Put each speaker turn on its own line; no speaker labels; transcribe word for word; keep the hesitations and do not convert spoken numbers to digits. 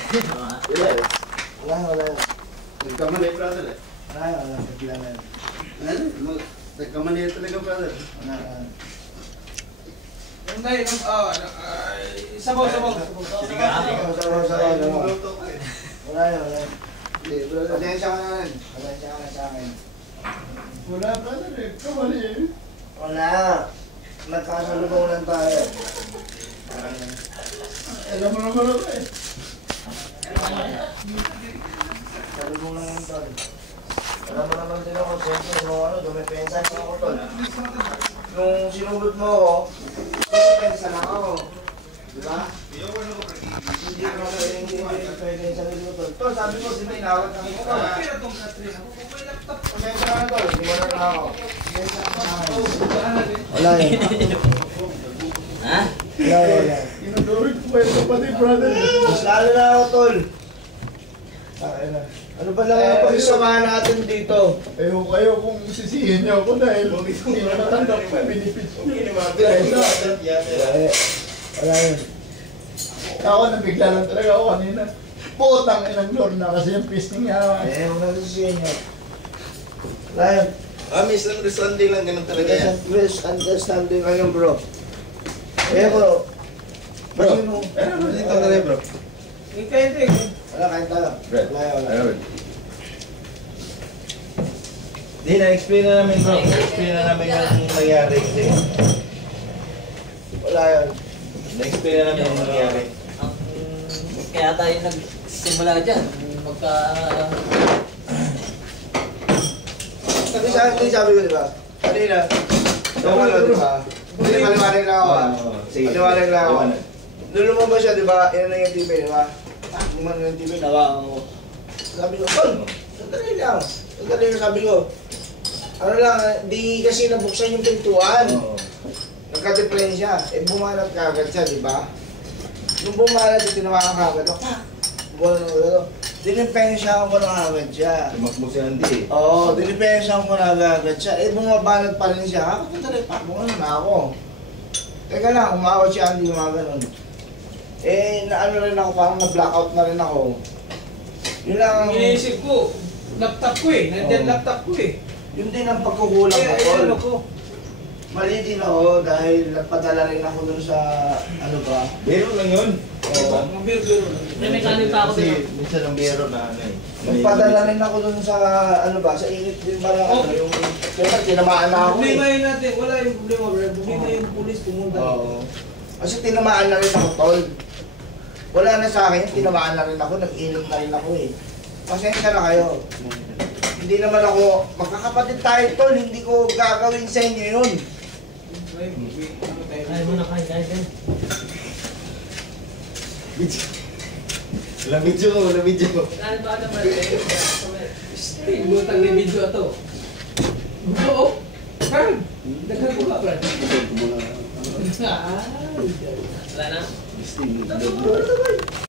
Yes.
Wala, wala.
Nagkamali, brother eh.
Wala, wala. Bigla na yun.
Ano? Mag- Nagkamali talaga, brother.
Wala, wala.
Yung tayo, yung, ah, ah, sabaw, sabaw.
Sige nga, ate.
Sabaw, sabaw, sabaw, sabaw.
Luto ko eh.
Wala yun, wala yun.
Hindi, brother.
Pasensya ka na rin. Pasensya ka na sa akin.
Wala, brother eh. Kamali eh.
Wala. Nagkasalubong lang tayo.
Alam mo naman ako eh.
Salubong lang lang tayo. Alam mo naman din ako, siyempre, nung ano, dumipensa lang ako tol. Nung sinugod mo ako, dumipensa lang ako. Diba? Hindi ko na hindi pwede sa nilo tol. Tol, sabi ko, sino inawat kami ko tol. Pasensya ka na tol, hindi mo na na ako. Pasensya ka na ako. Wala yun.
Ha?
Wala yun, wala.
Inudurin ko pa yung kapatid, brother.
Mas lalo na ako tol. Ay, na. Ano ba lang ang pagsamahan natin dito?
Ayaw kayo kung sisihin niyo ako dahil hindi na natanggap ko yung benefits ko.
Eh, wala yun.
Ako nabigla lang talaga ako kanina. Putang inang Lorna kasi yung pisting niya.
Eh, huwag na sisihin nyo. Wala yun.
Ah, misunderstanding lang, ganun talaga yan.
Misunderstanding lang yun, bro. Eh, bro.
Bro,
Kasi nung-
ano ba dito na rin, bro?
Intente.
Wala, kain tayo.
Brad,
Wala yun, wala.
ano ba? Di, na-explain na namin, bro. Na-explain na namin yung nangyari kasi.
Wala yun.
Na-explain na namin yung nangyari.
Ang, kaya tayo nagsimula dyan. Magka...
Kasi sa akin, sabi ko, di ba? Kanina, yung ano, di ba? Hindi, maliwanag lang ako, ah.
Sige.
Maliwanag lang ako.
Liwanag.
Nung lumabas siya, di ba? Yun na yung T V, di ba? Gumano yung T V, nawa ako. Sabi ko, Tol, sandali lang. Sandali lang, sabi ko. Ano lang, di kasi nabuksan yung pintuan.
Oo.
Nagka-deplain siya. Eh, bumanat ka agad siya, di ba? Nung bumanat, tinawakan ka agad. Ako, pa! Buwan na agad. Dinipensya ko na agad siya.
Tumakbo si Andy eh.
Oo, dinipensya ko na agad siya. Eh, bumabanat pa rin siya. Ako, sandali, pa, buwan na ako. Teka lang, umawat siya, hindi mga ganun. Eh, naano rin ako, parang na-blackout na rin ako. Yun lang,
Iniisip ko, laptop ko eh. Nandyan
Oo.
laptop ko eh.
yun din ang pagkukulang
Eh,
ko, Tol.
ayun ako.
Mali din ako dahil nagpadala rin ako dun sa, ano ba?
Biro lang yun.
Oo.
Mga biro-biro.
May mekanik pa ako
Kasi
din.
minsan ang biro na ano eh.
Nagpadala rin ako dun sa, ano ba, sa init din ba na, ano,
Oh.
yung, kaya tinamaan na ako
Problema
eh.
yun natin. Wala yung problema, bro. Problema yung pulis pumunta.
Oo. Kasi tinamaan na rin ako, Tol. Wala na sa akin, tinamaan na rin ako, nag-init na rin ako eh. Pasensya na kayo. Hindi naman ako, magkakapatid tayo, Tol, hindi ko gagawin sa inyo yun.
Ay, wait, ano tayo?
Ay mo na kain, kain, kain.
Wala video ko, wala video ko.
Ano ba naman?
Stay, butang na video ito. Oo. Kan? Daghan ko ba, Brad? Ah,
Wala na?
Gusto